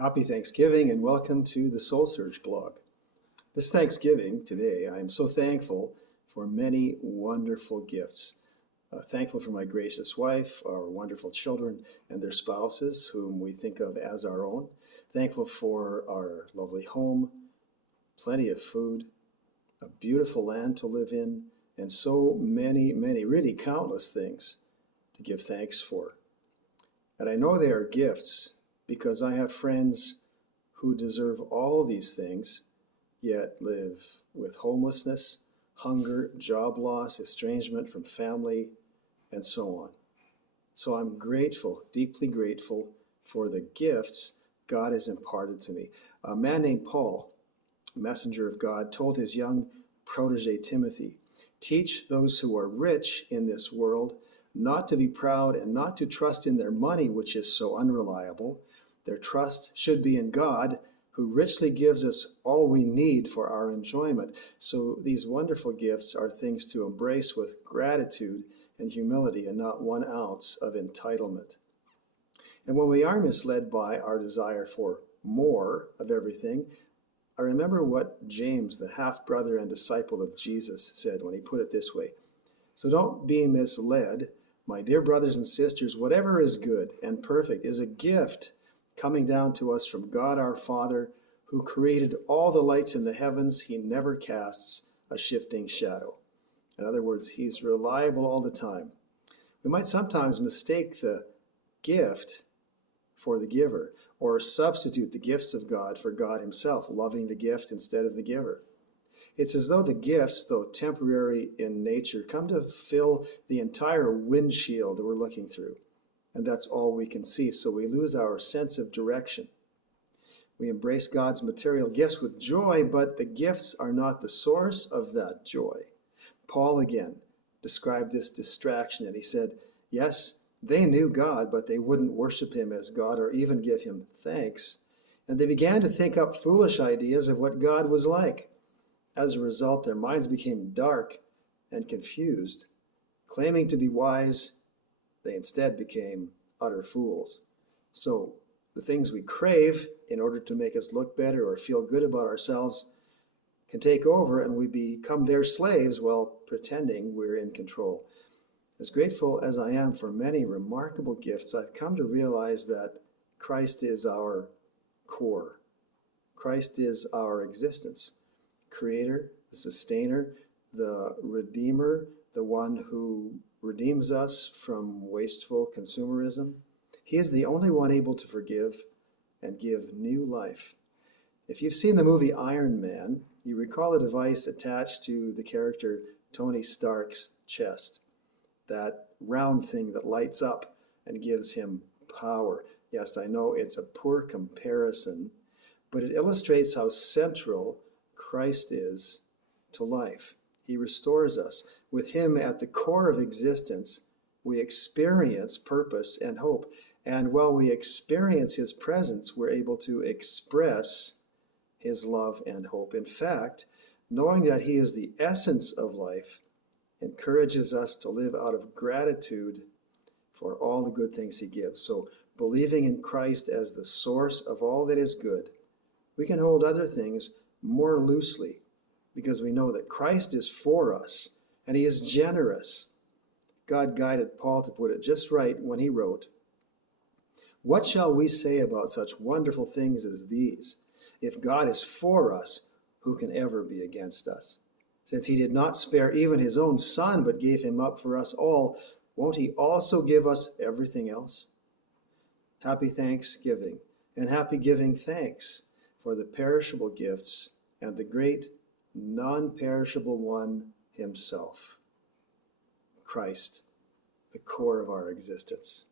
Happy Thanksgiving and welcome to the Soul Search blog. This Thanksgiving today, I am so thankful for many wonderful gifts. Thankful for my gracious wife, our wonderful children, and their spouses, whom we think of as our own. Thankful for our lovely home, plenty of food, a beautiful land to live in, and so many, really countless things to give thanks for. And I know they are gifts because I have friends who deserve all these things, yet live with homelessness, hunger, job loss, estrangement from family, and so on. So I'm grateful, deeply grateful for the gifts God has imparted to me. A man named Paul, a messenger of God, told his young protege Timothy, "Teach those who are rich in this world not to be proud and not to trust in their money, which is so unreliable. Their trust should be in God, who richly gives us all we need for our enjoyment." So these wonderful gifts are things to embrace with gratitude and humility and not 1 ounce of entitlement. And when we are misled by our desire for more of everything, I remember what James, the half-brother and disciple of Jesus, said when he put it this way: "So don't be misled, my dear brothers and sisters. Whatever is good and perfect is a gift coming down to us from God our Father, who created all the lights in the heavens. He never casts a shifting shadow." In other words, he's reliable all the time. We might sometimes mistake the gift for the giver, or substitute the gifts of God for God himself, loving the gift instead of the giver. It's as though the gifts, though temporary in nature, come to fill the entire windshield that we're looking through. And that's all we can see, so we lose our sense of direction. We embrace God's material gifts with joy, but the gifts are not the source of that joy. Paul again described this distraction, and he said, yes, they knew God, but they wouldn't worship him as God or even give him thanks. And they began to think up foolish ideas of what God was like. As a result, their minds became dark and confused. Claiming to be wise, they instead became utter fools. So the things we crave in order to make us look better or feel good about ourselves can take over, and we become their slaves while pretending we're in control. As grateful as I am for many remarkable gifts, I've come to realize that Christ is our core. Christ is our existence. Creator, the sustainer, the redeemer, the one who redeems us from wasteful consumerism. He is the only one able to forgive and give new life. If you've seen the movie Iron Man, you recall a device attached to the character Tony Stark's chest. That round thing that lights up and gives him power. Yes, I know it's a poor comparison, but it illustrates how central Christ is to life. He restores us. With him at the core of existence, we experience purpose and hope. And while we experience his presence, we're able to express his love and hope. In fact, knowing that he is the essence of life encourages us to live out of gratitude for all the good things he gives. So, believing in Christ as the source of all that is good, we can hold other things more loosely because we know that Christ is for us and he is generous. God guided Paul to put it just right when he wrote, "What shall we say about such wonderful things as these? If God is for us, who can ever be against us? Since he did not spare even his own son, but gave him up for us all, won't he also give us everything else?" Happy Thanksgiving, and happy giving thanks for the perishable gifts and the great non-perishable one himself, Christ, the core of our existence.